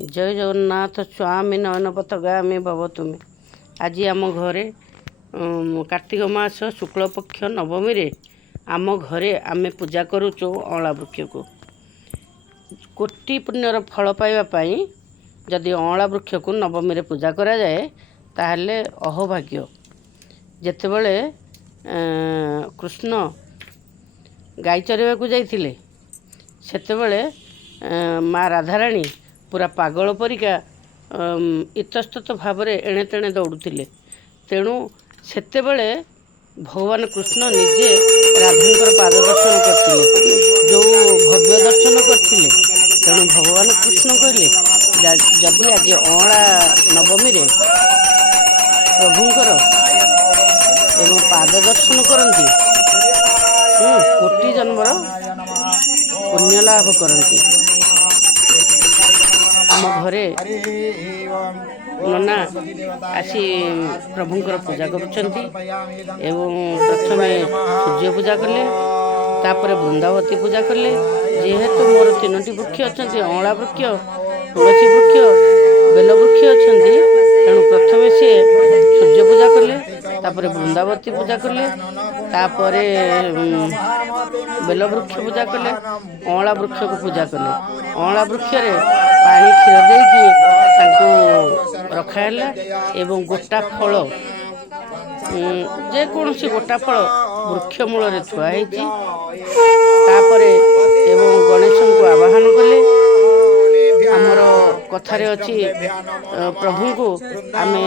जय जगन्नाथ स्वामी नयनपथगामी भव तुमे। आज आम घरे कार्तिक मास शुक्ल पक्ष नवमी रे आम घरे आमे पूजा करुचु अँला वृक्ष को। कोटि पुण्यर फल पाइबापी जदि अँला वृक्ष को नवमी रे पूजा करा जाए ताहले अहोभाग्य। जेतेबेले कृष्ण गाई चरेवा को जाइथिले सेतेबेले माँ राधाराणी पूरा पागल परिका इतस्तत भाव एणे तेणे दौड़ुले। तेणु सेतेबेले भगवान कृष्ण निजे राधांकर पाद दर्शन करथिले, जो भव्य दर्शन करथिले। तेणु भगवान कृष्ण कहले जदि आज अँला नवमी रे प्रभुंकर एवं पाद दर्शन करती कोटि जन्मर पुण्य लाभ करती। आम घरे नना आसी प्रभुंकर पूजा करुछंती एवं प्रथमे सूर्य पूजा कले, तापर वृंदावती पूजा कले। जेहेतु मोर तीनोटी वृक्ष अच्छे अँला वृक्ष, तुलसी वृक्ष, बेल वृक्ष अच्छे, तेणु प्रथमे सी सूर्य पूजा कले, तापर वृंदावती पूजा कले, तापर बेल वृक्ष पूजा कले, अँला वृक्ष को पूजा कले। अँला वृक्ष रे पानी क्षीर देकी रखाला एवं गोटा फल जेकोसी गोटा फल वृक्ष मूल थुआई। तापर एवं गणेश को आवाहन कले। आमर कथारे अच्छी प्रभु को आमे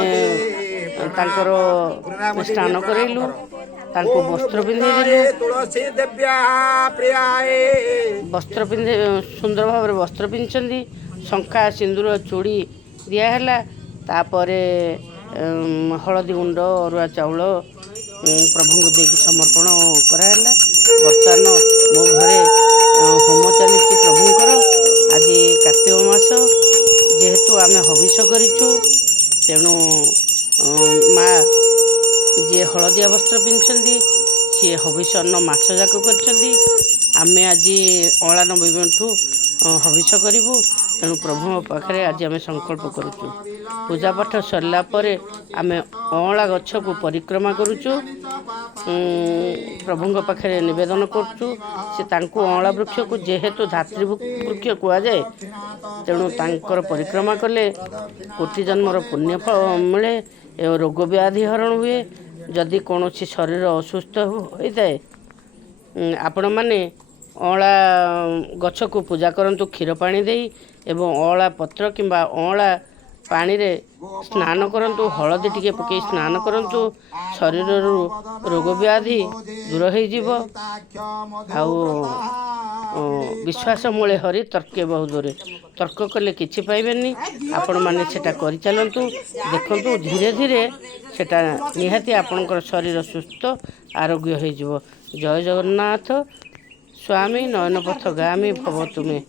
तांकर स्नान करैलु, तांको वस्त्र पिंधेदेलु। वस्त्र पिंधे सुंदर भाव वस्त्र पिंधि शंखा सिंदूर चूड़ी दिहला। तापरे हलदी गुंड अरुआ चाउल प्रभु को देकी समर्पण कराला। बर्तमान मो घरे होम चली प्रभुंकर। आज कार्तिक मास जेहेतु आमे हविष करिछु, तेणु माँ जी हलदिया वस्त्र पिंधि सी हविष अन्न मास जाक कर। आमे आज अँला नवमी ठू हविष करूँ। तेणु प्रभु पाखे आज आम संकल्प करुचु। पूजा पाठ सरला परे आमे अँला गछ को परिक्रमा करुचु, प्रभु पाखे निवेदन करुचु। से तांको अँला वृक्ष को जेहेतु धात्री वृक्ष कह जाए, तेणु तांकर परिक्रमा कले कोटि जन्मर पुण्य फल मिले एवं रोग व्याधि हरण हुए। जदि कौन शरीर असुस्थ होता है आपण मैंने अँला गछ को पूजा करंतु क्षीर पानी दे एवं अँला पत्र किंबा अँला पानी रे स्नान करंतु, हलदी टिके पकई स्नान करंतु। शरीर रोग व्याधि दूर हो। विश्वास मूले हरि तर्के बहु दूरे। तर्क कले किछि पाइबेनी। आपण माने सेटा करि चलंतु, देखंतु धीरे धीरे सेटा निहाती आपणकर शरीर सुस्थ आरोग्य हो। जय जगन्नाथ स्वामी नयनपथगामी भव तुमे।